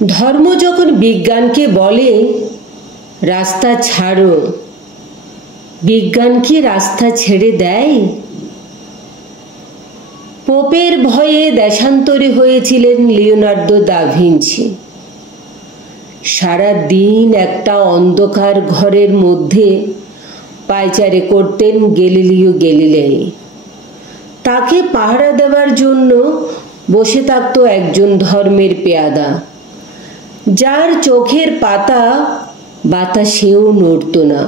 ধর্ম যখন বিজ্ঞানকে বলে রাস্তা ছাড়ো, বিজ্ঞান কি রাস্তা ছেড়ে দেয়? পোপের ভয়ে দেশান্তরী হয়েছিলেন লিওনার্দো দা ভিঞ্চি। সারা দিন একটা অন্ধকার ঘরের মধ্যে পায়চারি করতেন গ্যালিলিও গ্যালিলেই। তাকে পাহারা দেওয়ার জন্য বসে থাকত একজন ধর্মের পেয়াদা, যার চোখের পাতা বাতাসেও নড়ত না।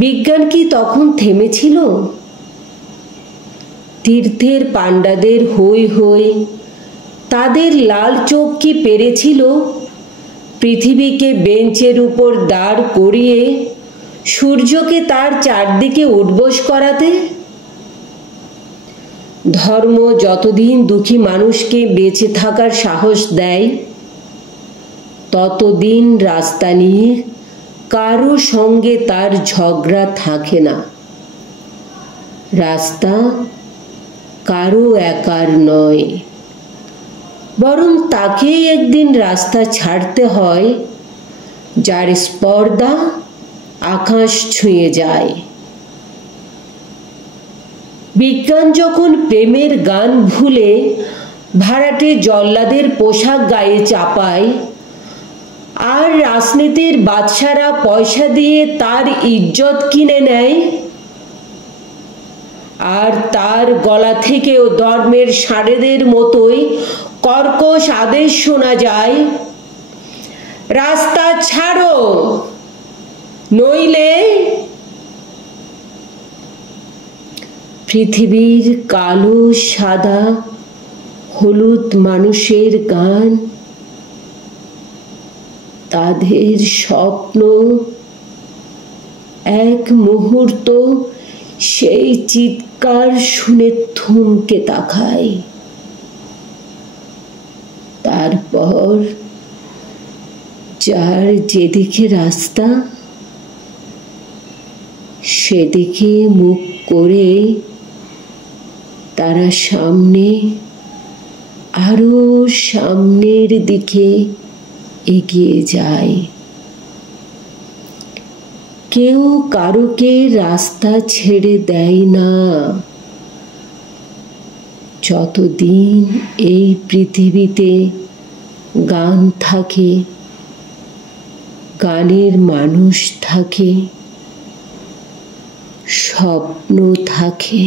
বিজ্ঞান কি তখন থেমেছিল? তীর্থের পাণ্ডাদের হই হই, তাদের লাল চোখ কি পেরেছিল পৃথিবীকে বেঞ্চের উপর দাঁড় করিয়ে সূর্যকে তার চারদিকে উঠবোস করাতে? ধর্ম যতদিন দুঃখী মানুষকে বেঁচে থাকার সাহস দেয়, ততদিন রাস্তা নিয়ে কারো সঙ্গে তার ঝগড়া থাকে না। রাস্তা কারো একার নয়, বরং তাকেই একদিন রাস্তা ছাড়তে হয় যার স্পর্ধা আকাশ ছুঁয়ে যায়। বিজ্ঞান যখন প্রেমের গান ভুলে ভাড়াটে জল্লাদের পোশাক গায়ে চাপায়, আর রাজনীতির বাদশারা পয়সা দিয়ে তার ইজ্জত কিনে নেয়, আর তার গলা থেকেও ধর্মের ষাঁড়েদের মতোই কর্কশ আদেশ শোনা যায়, রাস্তা ছাড়ো নইলে। পৃথিবীর কালো সাদা হলুদ মানুষের গান, তাদের স্বপ্ন এক মুহূর্ত সেই চিৎকার শুনে থমকে তাকায়। তারপর যার যেদিকে রাস্তা সেদিকে মুখ করে তারা সামনে, আরো সামনের দিকে এগিয়ে যায়। কেউ কারোকে রাস্তা ছেড়ে দেয় না, যতদিন এই পৃথিবীতে গান থাকে, গানের মানুষ থাকে, স্বপ্ন থাকে।